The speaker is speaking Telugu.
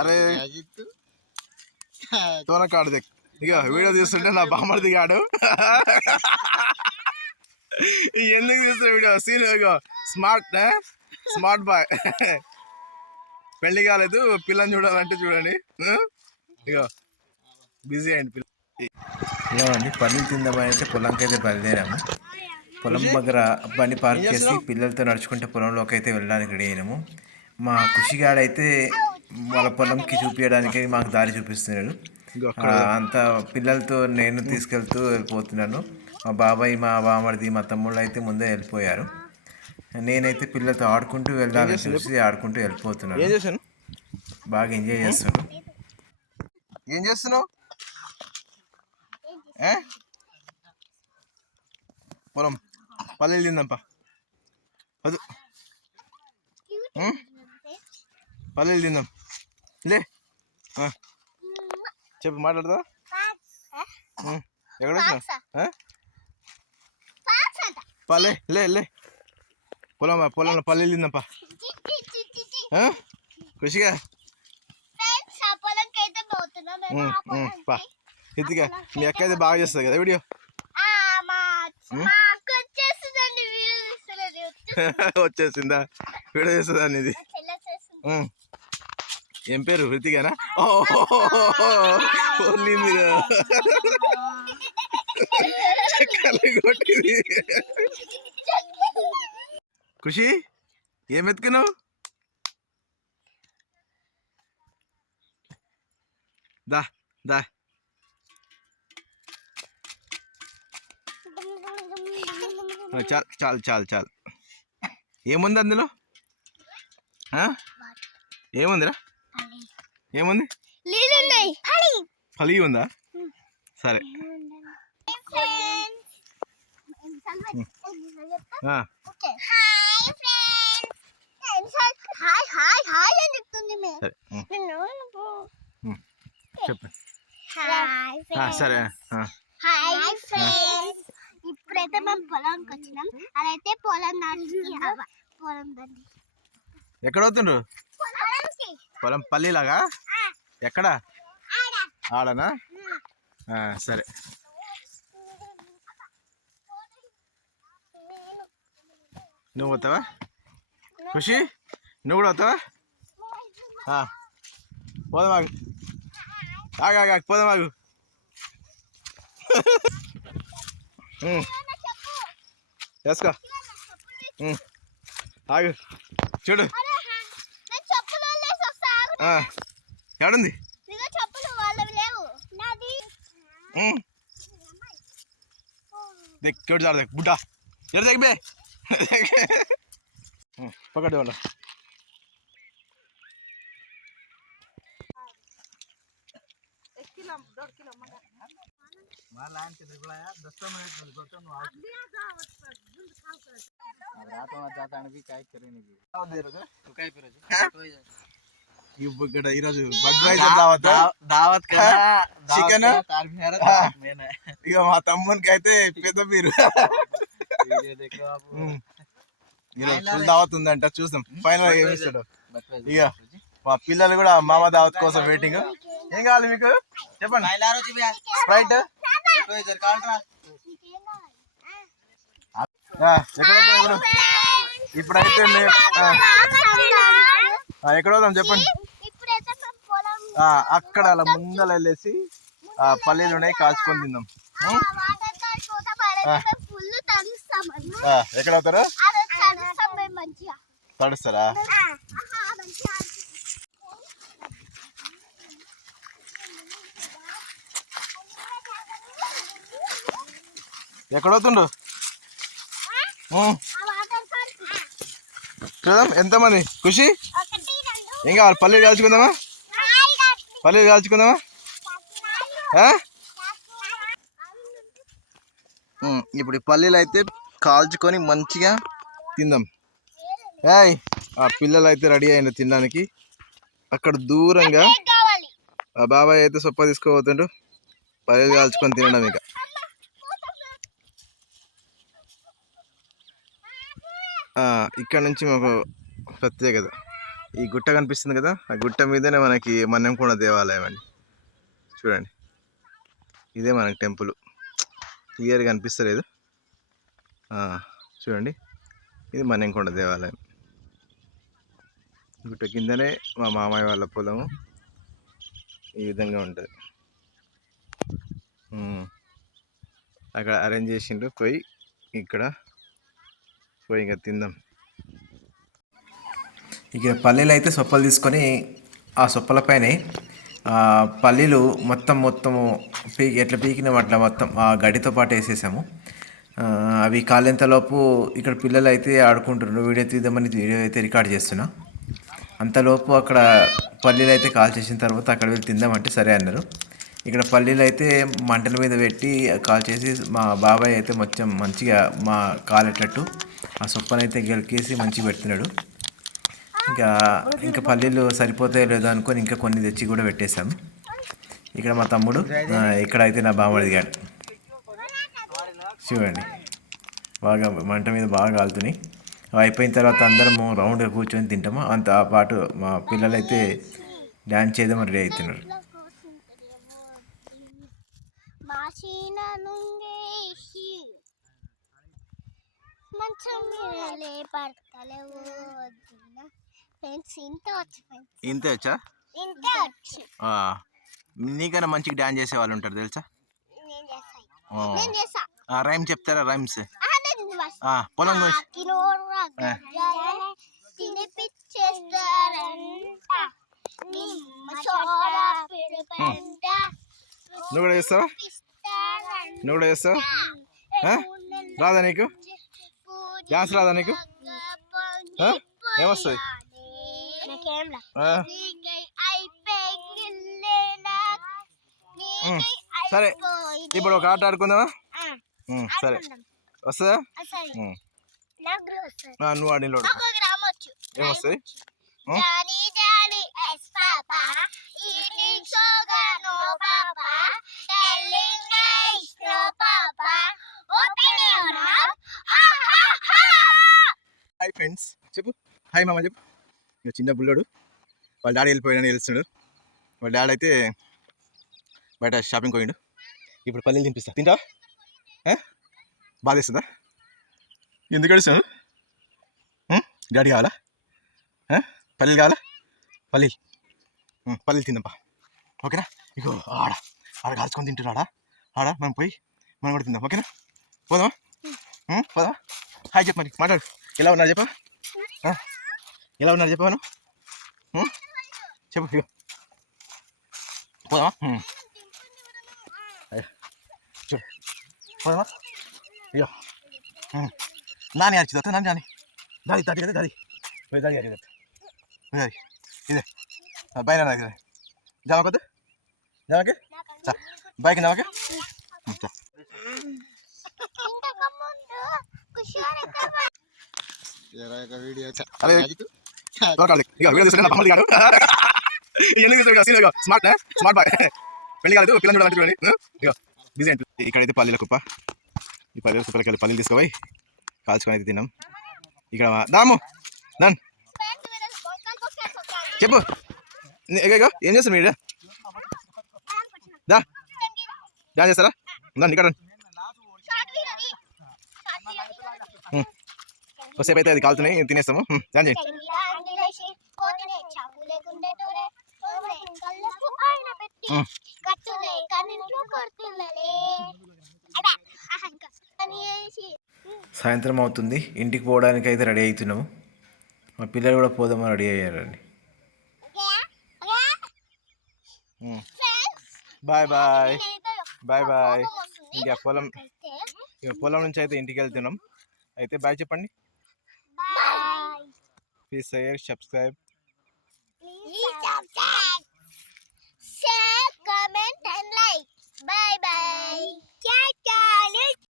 అరే తోనకాడు దిక్ ఇక వీడియో తీస్తుంటే నా బామ్మడి దిగాడు. ఎందుకు తీస్తున్న వీడియో? సీన్ ఇగో స్మార్ట్ స్మార్ట్ బాయ్. పెళ్ళి కాలేదు పిల్లని చూడాలంటే చూడండి? ఇగో బిజీ అయింది పిల్ల. ఏమండి పనులు తిందామని అయితే పొలంకి అయితే బయలుదేరాము. పొలం దగ్గర బండి పార్క్ చేసి పిల్లలతో నడుచుకుంటే పొలంలోకి అయితే వెళ్ళడానికి రెడీ అయినాము. మా కృషిగాడైతే వాళ్ళ పొలంకి చూపించడానికి మాకు దారి చూపిస్తున్నాడు. అంతా పిల్లలతో నేను తీసుకెళ్తూ వెళ్ళిపోతున్నాను. మా బాబాయ్ మా బామర్ది మా తమ్ముళ్ళు అయితే ముందే వెళ్ళిపోయారు. నేనైతే పిల్లలతో ఆడుకుంటూ వెళ్ళాలని చూసి ఆడుకుంటూ ఏం వెళ్ళిపోతున్నాను బాగా ఎంజాయ్ చేస్తున్నాను. ఏం చేస్తున్నావు? పొలం పల్లెలు తిందాంపా. వద్దు? పల్లెలు తిందాం. లే. చెప్పు మాట్లాడదా? ఎక్కడ పల్లె లే లే పొలం పొలంలో ఆ? ఖుషిగా ఇదిగా మీ అక్క అయితే బాగా చేస్తుంది కదా వీడియో? వచ్చేసిందా? వీడియో చేస్తుందా ఇది. ఏం పేరు? హృతికేనా? ఓన్లీ మీరు కొట్టింది. ఖుషి ఏం ఎత్తుకున్నావు దా దా. చాలు చాలు చాలు చాలు. ఏముంది అందులో? ఏముందిరా? ఏముంది? ఫలి. ఉందా? సరే. ఆ, hi friends hi hi hi అని చెప్తుంది మే. సరే. హాయ్ ఫ్రెండ్స్ ఇప్పుడైతే మేము పొలంకి వచ్చినాం. అదైతే పొలం నడుస్తుంది పొలం దండి ఎక్కడ అవుతుండ్రు పొలంకి. పొలం పల్లిలాగా? ఎక్కడ? ఆడ. ఆడనా? సరే. నువ్వు పోతావా? ఖుషి నువ్వు కూడా పోతావా? ఆ, పోదాం ఆగు. ఆగు ఆగు ఆగు, పోదాం ఆగు. ఉం, వేసుకో. ఆగు. చూడు. వస్తా ఆ, ఎక్కడుంది నిజ చెప్పులు వాళ్ళవి లేవు నాది ఉం. देख क्यों जा देख बुढ़ा ఇక్కడ ఈరోజు దావత్. దావత్ చికెన్? ఇక మా తమ్మునికి అయితే పెద్ద మీరు ఫుల్ దావత్ ఉందంట చూద్దాం. ఫైనల్ ఏమి ఇస్తాడు ఇక మా పిల్లలు కూడా మామ దావత్ కోసం వెయిటింగ్ ఏం కావాలి మీకు? చెప్పండి. స్ప్రైట్? ఇప్పుడైతే మే- ఆ, ఆ, ఎక్కడ పోదాం చెప్పండి. అక్కడ అలా ముందర వెళ్ళేసి ఆ, పల్లీలు ఉన్నాయి కాల్చుకొని తిందాం. ఎక్కడ అవుతారు తడుస్తారా? ఎక్కడ కార్డ్ చూద్దాం ఎంతమంది? ఖుషి? ఏం కావాలి? పల్లీలు కాల్చుకుందామా? పల్లెలు పల్లీలు కాల్చుకుందామా ఇప్పుడు ఈ పల్లీలు అయితే కాల్చుకొని మంచిగా తిందాం. ఏయ్ ఆ పిల్లలు అయితే రెడీ అయ్యిండు తినడానికి అక్కడ దూరంగా ఆ బాబాయ్ అయితే సొప్ప తీసుకోబోతుండు. పల్లీలు కాల్చుకొని తినడం ఇక. ఇక్కడ నుంచి మాకు ప్రత్యేకత. ఈ గుట్ట కనిపిస్తుంది కదా ఆ గుట్ట మీదనే మనకి మన్నెంకొండ దేవాలయం అండి. చూడండి. ఇదే మనకి టెంపుల్. క్లియర్గా కనిపిస్తలేదు చూడండి. ఇది మన్నెంకొండ దేవాలయం. గుట్ట కిందనే మా మామయ్య వాళ్ళ పొలము ఈ విధంగా ఉంటుంది. అక్కడ అరేంజ్ చేసిండ్రు పోయి ఇక్కడ పోయి ఇంకా తిందాం. ఇక పల్లీలు అయితే సొప్పలు తీసుకొని ఆ సొప్పలపైనే పల్లీలు మొత్తం మొత్తము పీకి ఎట్లా పీకినాం అట్లా మొత్తం ఆ గడితో పాటు వేసేసాము. అవి కాలేంతలోపు ఇక్కడ పిల్లలు అయితే ఆడుకుంటున్నారు. వీడియో తీద్దామని వీడియో అయితే రికార్డ్ చేస్తున్నా. అంతలోపు అక్కడ పల్లీలు అయితే కాల్ చేసిన తర్వాత అక్కడ వెళ్ళి తిందామంటే సరే అన్నారు. ఇక్కడ పల్లీలు అయితే మంటల మీద పెట్టి కాల్ చేసి మా బాబాయ్ అయితే మొత్తం మంచిగా మా కాలేటట్టు ఆ సొప్పనైతే గెలికేసి మంచిగా పెడుతున్నాడు. ఇంకా ఇంకా పల్లీలు సరిపోతాయో లేదో అనుకొని ఇంకా కొన్ని తెచ్చి కూడా పెట్టేశాం. ఇక్కడ మా తమ్ముడు ఇక్కడ అయితే నా బామ్మ దిగాడు చూడండి. బాగా మంట మీద బాగా కాలుతున్నాయి. అయిపోయిన తర్వాత అందరము రౌండ్గా కూర్చొని తింటాము. అంత పాటు మా పిల్లలు అయితే డ్యాన్స్ చేద్దాం రెడీ అవుతున్నారు మంచం పడతలేవు ఫ్రెండ్స్ ఇంత వచ్చి ఫ్రెండ్స్. ఇంతే వచ్చా? ఇంత వచ్చి. నీకన్నా మంచిగా డాన్స్ చేసే వాళ్ళు ఉంటారు తెలుసా? నేను. నేను చేస్తా. రైమ్ చెప్తారా రైమ్స్. పొలం నువ్వు కూడా చేస్తావా. నువ్వు కూడా చేస్తావా? రాదా నీకు? డాన్స్ రాదా నీకు? ఏమొస్తుంది నాకేం రా ఆ, నీకై అయిపోయిందిలే నాకు. ఉమ్, నీకై సరే. ఇప్పుడు ఒక ఆట ఆడుకుందామా? సరే. వస్తుందా? నువ్వు ఆడి హా హాయ్ ఫ్రెండ్స్ చెప్పు. హాయ్ మామ చెప్పు. ఇక చిన్న బుల్లడు. వాళ్ళ డాడీ వెళ్ళిపోయాడని తెలుస్తున్నాడు. వాళ్ళ డాడీ అయితే బయట షాపింగ్ పోయిండు. ఇప్పుడు పల్లీలు తినిపిస్తా. తింటా బాధేస్తుందా ఎందుకు అడుస్తాను డాడీ కావాలా? పల్లెలు పల్లీలు కావాలా? పల్లీలు. పల్లెలు పల్లీలు తిందాంపా ఓకేనా? ఇగో ఆడ. ఆడ కాల్చుకొని తింటున్నాడా ఆడ. మనం పోయి మనం కూడా తిందాం. ఓకేనా? పోదామా? పోదా పోదామా? హాయ్ చెప్పమని మాట్లాడు. ఎలా ఉన్నారు చెప్పా. ఎలా ఉన్నారు చెప్పాను చెప్పు పోదామా. చూడు. పోదామా? ఉం. నాని అరిచిదా నాని నాని. దాది దాది కదా దాది దాది అరిచి దాది ఇదే. బయట దగ్గర. జామకొద్దు జామకి? బైక్ జామకి? ఎక్కడ అరే. దొరకాలి ఇక వీడియో తీసుకుని నా తమ్ముడు గారు ఎందుకు తీసాడు సీన్ స్మార్ట్ స్మార్ట్ బాయ్ పెళ్ళి కాలేదు పిల్లలు చూడాలంటే చూడండి ఇక బిజీ అంటే ఇక్కడైతే పల్లీల కుప్ప. ఈ పల్లీల కుప్పలకి వెళ్ళి పల్లీలు తీసుకుపోయి కాల్చుకొని అయితే తిన్నాం. ఇక్కడ దాము దాన్ చెప్పు. ఏం చేస్తారు మీరు దా. డాన్స్ చేస్తారా? దాన్ని ఇక్కడ ఉం. కొద్దిసేపు అయితే అది కాలుతున్నాయి తినేస్తాము. ఉం, డాన్స్ చేయండి సాయంత్రం అవుతుంది ఇంటికి పోవడానికి అయితే రెడీ అవుతున్నాము. మా పిల్లలు కూడా పోదామని రెడీ అయ్యారండి. Bye bye. Bye bye. ఇంకా పొలం ఇక పొలం నుంచి అయితే ఇంటికి వెళ్తున్నాం. అయితే బాయ్ చెప్పండి. Please share subscribe